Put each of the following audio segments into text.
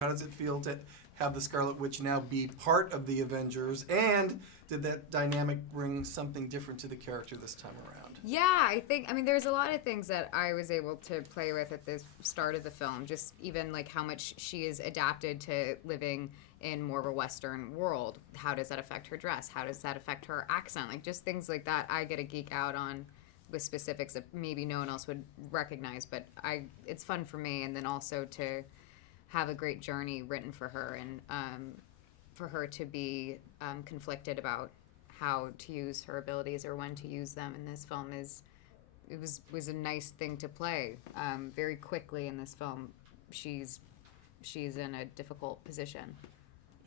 How does it feel to have the Scarlet Witch now be part of the Avengers? And did that dynamic bring something different to the character this time around? Yeah, I mean, there's a lot of things that I was able to play with at the start of the film. Just even like how much she is adapted to living in more of a Western world. How does that affect her dress? How does that affect her accent? Like just things like that I get a geek out on with specifics that maybe no one else would recognize. But it's fun for me, and then also to have a great journey written for her, and for her to be conflicted about how to use her abilities or when to use them in this film was a nice thing to play. Very quickly in this film, she's in a difficult position.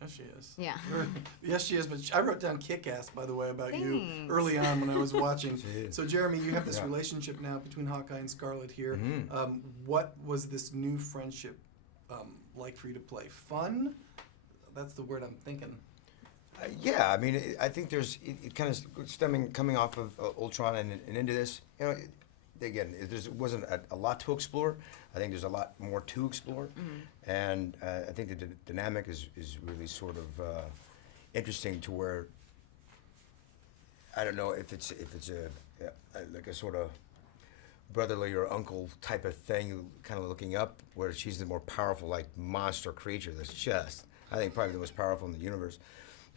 Yes, she is. Yeah. Yes, she is. But I wrote down kick-ass, by the way, about Thanks. you early on when I was watching. So, Jeremy, you have this relationship now between Hawkeye and Scarlet here. Mm-hmm. What was this new friendship like for you to play? Fun? That's the word I'm thinking. Yeah, I mean, I think there's it kind of coming off of Ultron and into this. You know, again, there wasn't a lot to explore. I think there's a lot more to explore, and I think the dynamic is really sort of interesting to where I don't know if it's like a sort of brotherly or uncle type of thing, kind of looking up, where she's the more powerful, like, monster creature that's just, I think, probably the most powerful in the universe.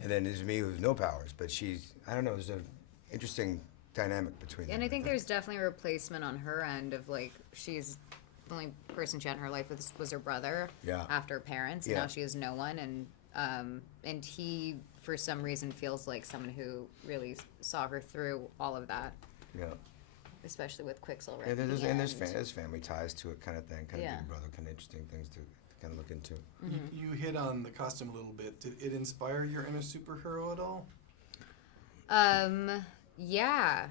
And then there's me who's no powers, but she's, I don't know, there's an interesting dynamic between them. And I think there's definitely a replacement on her end of, like, she's the only person she had in her life was her brother after her parents, and now she has no one, and he, for some reason, feels like someone who really saw her through all of that. Yeah. Especially with Quicksilver. Yeah, there's family ties to it, kind of thing, kind of big brother, kind of interesting things to kind of look into. You hit on the costume a little bit. Did it inspire your inner superhero at all? Yeah.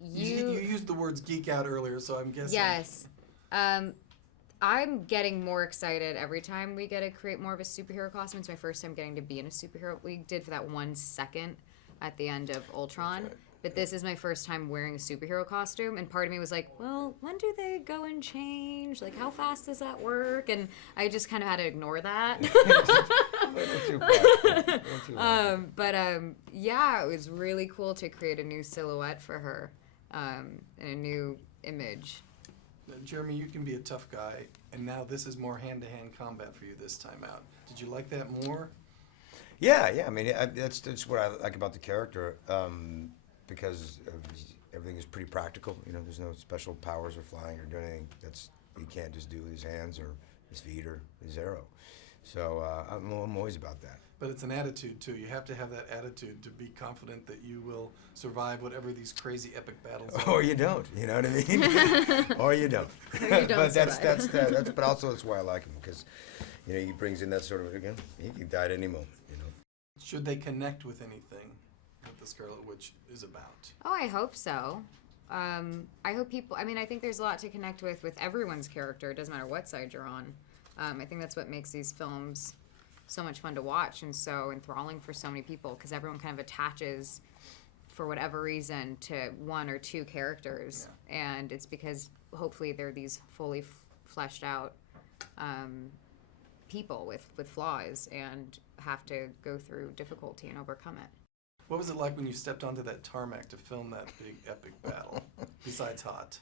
You used the words geek out earlier, so I'm guessing. Yes. I'm getting more excited every time we get to create more of a superhero costume. It's my first time getting to be in a superhero. We did for that 1 second at the end of Ultron. That's right. But this is my first time wearing a superhero costume, and part of me was like, well, when do they go and change? Like, how fast does that work? And I just kind of had to ignore that. Yeah, it was really cool to create a new silhouette for her, and a new image. Jeremy, you can be a tough guy, and now this is more hand-to-hand combat for you this time out. Did you like that more? Yeah. I mean, that's what I like about the character. Because everything is pretty practical. You know, there's no special powers or flying or doing anything you can't just do with his hands or his feet or his arrow. So I'm always about that. But it's an attitude, too. You have to have that attitude to be confident that you will survive whatever these crazy epic battles are. Or you don't, you know what I mean? Or you don't. But but also that's why I like him, because, you know, he brings in that sort of, again, he could die at any moment, you know. Should they connect with anything that the Scarlet Witch is about? Oh, I hope so. I hope people, I mean, I think there's a lot to connect with everyone's character. It doesn't matter what side you're on. I think that's what makes these films so much fun to watch and so enthralling for so many people, because everyone kind of attaches, for whatever reason, to one or two characters. Yeah. And it's because hopefully they're these fully fleshed out people with flaws and have to go through difficulty and overcome it. What was it like when you stepped onto that tarmac to film that big epic battle, besides hot?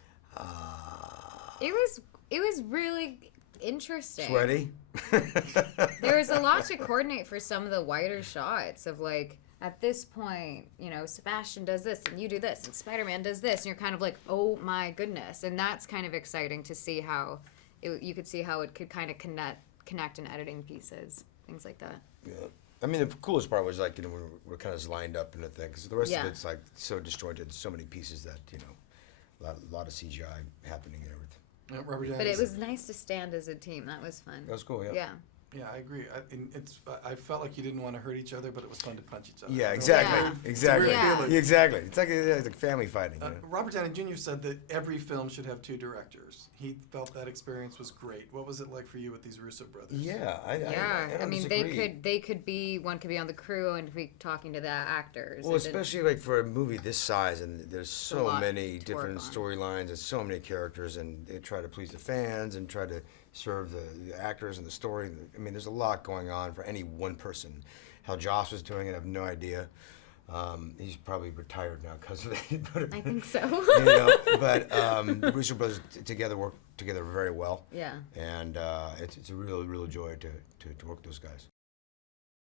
It was really interesting. Sweaty? There was a lot to coordinate for some of the wider shots of, like, at this point, you know, Sebastian does this and you do this and Spider-Man does this, and you're kind of like, oh my goodness. And that's kind of exciting to see how you could see how it could kind of connect in editing pieces, things like that. Yeah. I mean, the coolest part was, like, you know, we're kind of lined up in a thing, because the rest of it's, like, so disjointed, so many pieces that, you know, a lot of CGI happening there. But it was nice to stand as a team. That was fun. That was cool, yeah. Yeah. Yeah, I agree. I felt like you didn't want to hurt each other, but it was fun to punch each other. Yeah, exactly. Yeah. Exactly. Yeah. Exactly. It's like family fighting. You know? Robert Downey Jr. said that every film should have two directors. He felt that experience was great. What was it like for you with these Russo brothers? Yeah, I mean, they could be one could be on the crew and be talking to the actors. Well, especially like for a movie this size, and there's so many different storylines and so many characters, and they try to please the fans and try to serve the actors and the story. I mean, there's a lot going on for any one person. How Joss was doing it, I have no idea. He's probably retired now because of it. But, I think so. you know, but the Brewster brothers together work together very well. Yeah. And it's a real joy to work with those guys.